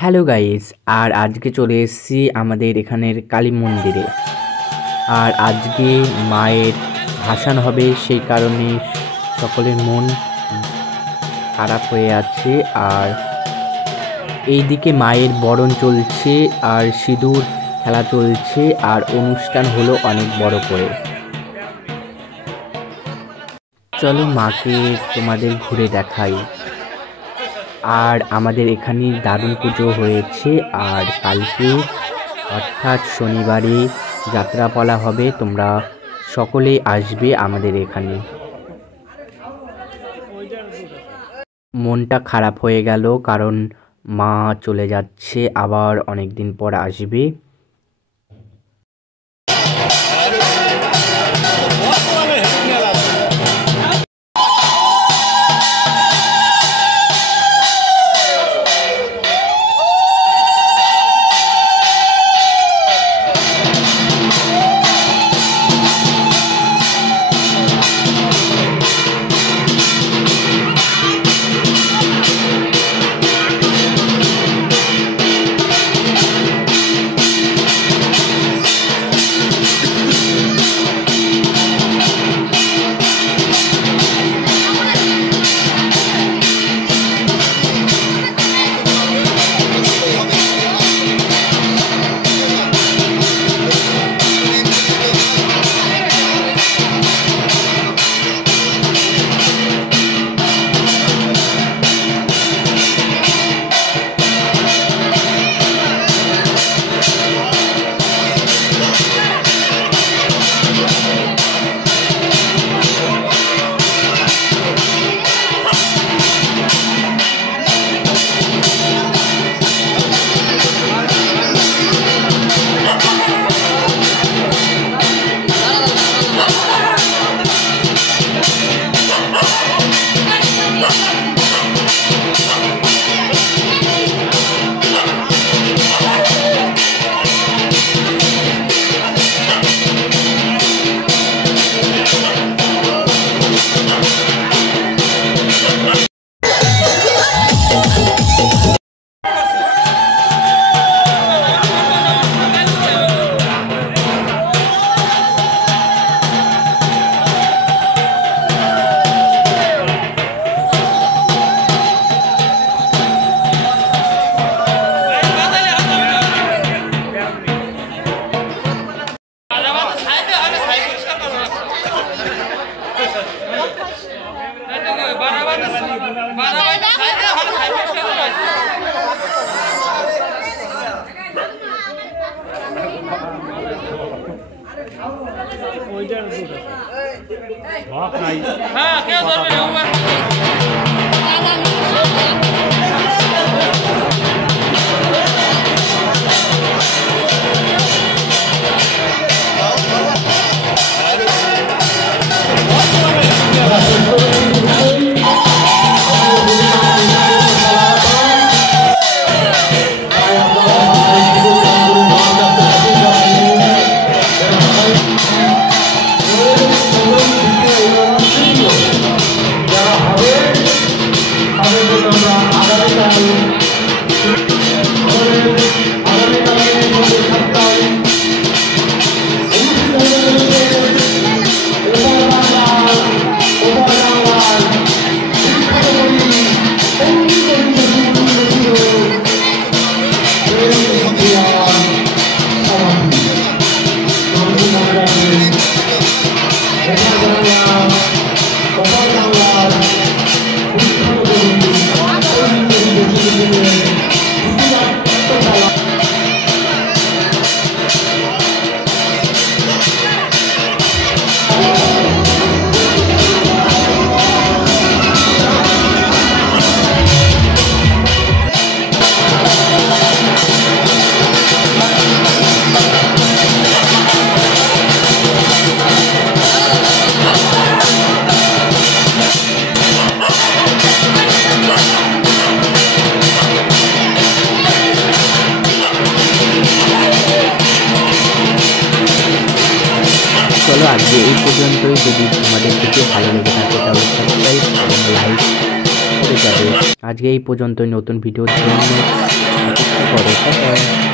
Hello guys, আর আজকে চলে এসেছি আমাদের এখানের কালী মন্দিরে। আর আজকে মায়ের ভাসান হবে, সেই কারণে সকলের মন খারাপ হয়ে আছে। আর এইদিকে মায়ের বরণ চলছে আর সিঁদুর খেলা চলছে, আর অনুষ্ঠান হলো অনেক বড় করে। চলো মাকে তোমাদের ঘুরে দেখাই। আর আমাদের এখানে দারুণ পুজো হয়েছে, আর কালকে অর্থাৎ শনিবারে যাত্রাপালা হবে। তোমরা সকলে আসবে আমাদের এখানে। মনটা খারাপ হয়ে গেল, কারণ মা চলে যাচ্ছে, আবার অনেক দিন পর আসবে। হ্যাঁ কেউ ধরবে না। চলো আজকে এই পর্যন্তই। যদি তোমাদের ভিডিও ভালো লেগে থাকে তাহলে সাবস্ক্রাইব এবং লাইক করে যাবে। আজকে এই পর্যন্তই। নতুন ভিডিওর জন্য চেষ্টা করো। টাটা।